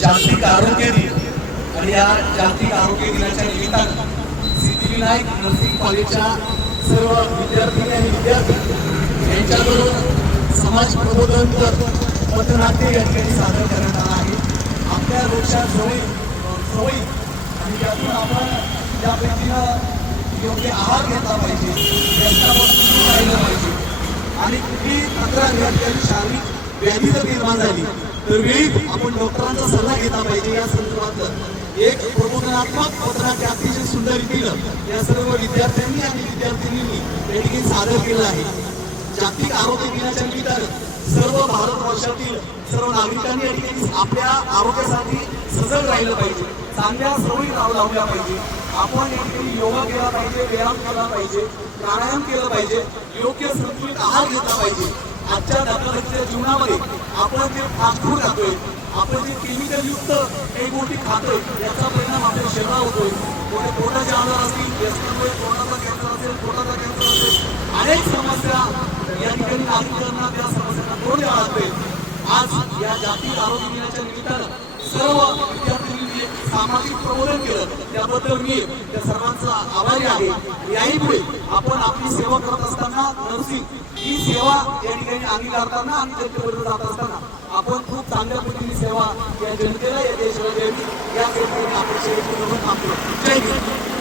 जागतिक आरोग्य दिन आणि या जागतिक आरोग्य दिनाच्या निमित्तानं सिद्धिविनायक नर्सिंग कॉलेजच्या सर्व विद्यार्थी आणि विद्यार्थी यांच्याकडून समाज प्रबोधनपर पथनाट्य या ठिकाणी सादर करण्यात आलं आहे। आपल्या रोजच्या सवयी आणि त्यातून आपण ज्या पद्धतीनं योग्य आहार घेतला पाहिजे, व्यसनापासून दूर राहिलं पाहिजे आणि कुठली तक्रार या ठिकाणी शारीरिक व्याधी जर निर्माण झाली तर वेळी आपण डॉक्टरांचा सल्ला घेतला पाहिजे। या संदर्भात एक प्रबोधनात्मक पथनाट्य अतिशय सुंदर रीतीनं या सर्व विद्यार्थ्यांनी आणि विद्यार्थिनींनी या ठिकाणी सादर केलं आहे। जागतिक आरोग्य दिनाच्या निमित्तानं सर्व भारतवर्षातील सर्व नागरिकांनी या ठिकाणी आपल्या आरोग्यासाठी सजग राहिलं पाहिजे, चांगल्या सवयी लावल्या पाहिजे। आपण या ठिकाणी योगा केला पाहिजे, व्यायाम केला पाहिजे, प्राणायाम केलं पाहिजे, योग्य संतुलित आहार घेतला पाहिजे। आजच्या धकाधकीच्या जीवनामध्ये आपण जे फास्ट फूड खातोय, आपण जे केमिकल युक्त काही गोष्टी खातोय याचा परिणाम आपल्या शरीरावर होतोय। कोणी पोटाचे आजार असतील, व्यसनामुळे पोटाचा कॅन्सर असेल, पोटाचा कॅन्सर असेल, अनेक समस्या या ठिकाणी नागरिकांना त्या समस्यांना तोंड द्यावं लागते। आज या जागतिक आरोग्य दिनाच्या निमित्तानं सर्व विद्यार्थ्यांनी सामाजिक प्रबोधन केलं, त्याबद्दल मी त्या सर्वांचा आभारी आहे। याही पुढे आपण आपली सेवा करत असताना नर्सिंग ही सेवा या ठिकाणी अंगीकारताना आणि जनतेपर्यंत जात असताना आपण खूप चांगल्या पद्धतीने सेवा या जनतेला या देशाला द्यावी, या आपण शेवटी थांबतो। जय हिंद।